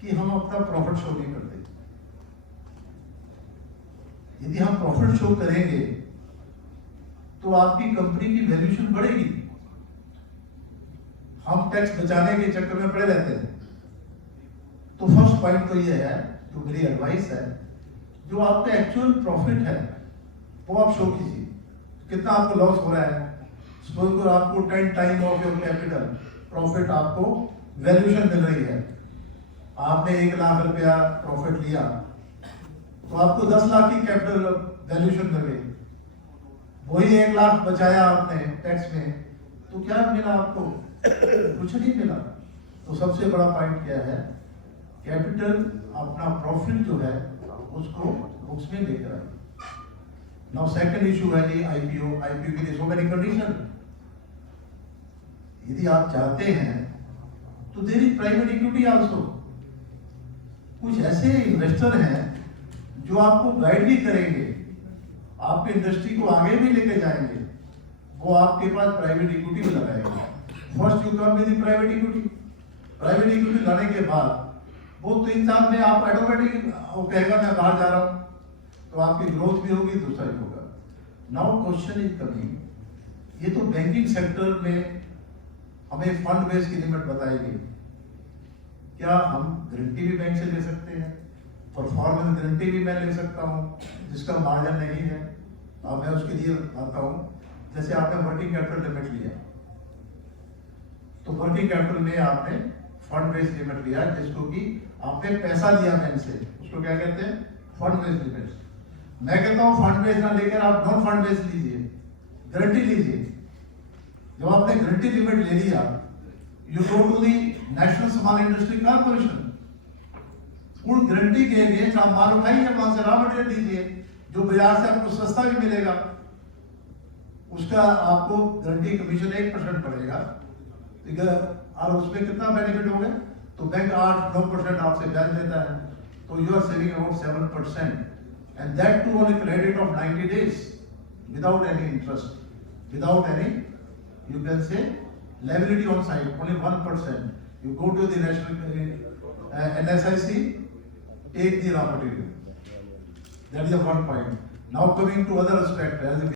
कि हम अपना प्रॉफिट शो नहीं करते। यदि हम प्रॉफिट शो करेंगे तो आपकी कंपनी की वैल्यूएशन बढ़ेगी। हम टैक्स बचाने के चक्कर में पड़े रहते हैं। तो फर्स्ट पॉइंट तो ये है, जो मेरी एडवाइस है, जो आपका एक्चुअल प्रॉफिट है वो आप शो कीजिए। कितना आपको लॉस हो रहा है, सपोज करो आपको 10 time of your capital profit आपको वैल्यूएशन मिल रही है। आपने 1 लाख रुपया प्रॉफिट लिया तो आपको 10 लाख की कैपिटल वैल्यूएशन मिल गई। वही 1 लाख बचाया आपने टैक्स में, तो क्या मिला आपको? कुछ नहीं मिला। तो सबसे बड़ा पॉइंट क्या है, कैपिटल अपना प्रॉफिट जो है उसको बुक्स में लेकर आए। नाउ सेकंड इशू है जी आईपीओ। आईपीओ के लिए सो मेनी कंडीशन। यदि आप चाहते हैं तो there is private equity also. कुछ ऐसे इन्वेस्टर हैं जो आपको गाइड भी करेंगे, आपके इंडस्ट्री को आगे भी लेके जाएंगे। वो आपके पास प्राइवेट इक्विटी भी लगाएंगे। First you come with private equity. Private equity लाने के बाद वो 3 साल में आप ऑटोमेटिक वो कहेगा मैं बाहर जा रहा हूं, तो आपकी ग्रोथ भी होगी, दूसरा ही होगा। नाउ क्वेश्चन इज कमिंग, ये तो बैंकिंग सेक्टर में हमें फंड बेस की लिमिट बताएगी। क्या हम गारंटी भी बैंक से ले सकते हैं? परफॉर्मेंस गारंटी भी मैं ले सकता हूं जिसका मार्जिन नहीं है। अब मैं उसके लिए आता हूं, जैसे आपने वर्किंग कैपिटल लिमिट लिया, तो वर्किंग कैपिटल में आपने फंड बेस लिमिट लिया, जिसको कि आपने पैसा लिया बैंक से, उसको क्या कहते हैं? Fund base limit. मैं कहता हूं फंड बेस ना लेकर आप नॉन फंड बेस लीजिए, गारंटी लीजिए। जब आपने गारंटी लिमिट ले लिया, you go to the national small industry corporation. उन गारंटी के अगेंस्ट आप माल उठाइए, वहां से रॉ मटेरियल लीजिए, जो बाजार से आपको सस्ता भी मिलेगा। उसका आपको गारंटी कमीशन 1% पड़ेगा, ठीक है? और उसमें कितना बेनिफिट हो गया? तो बैंक 8-9% आपसे ब्याज लेता है, तो you are saving about 7%, and that too on credit of 90 days without any interest, without any you can say liability on site, only 1%. You go to the national NSIC, take the raw material. That is the one point. Now coming to other aspect, as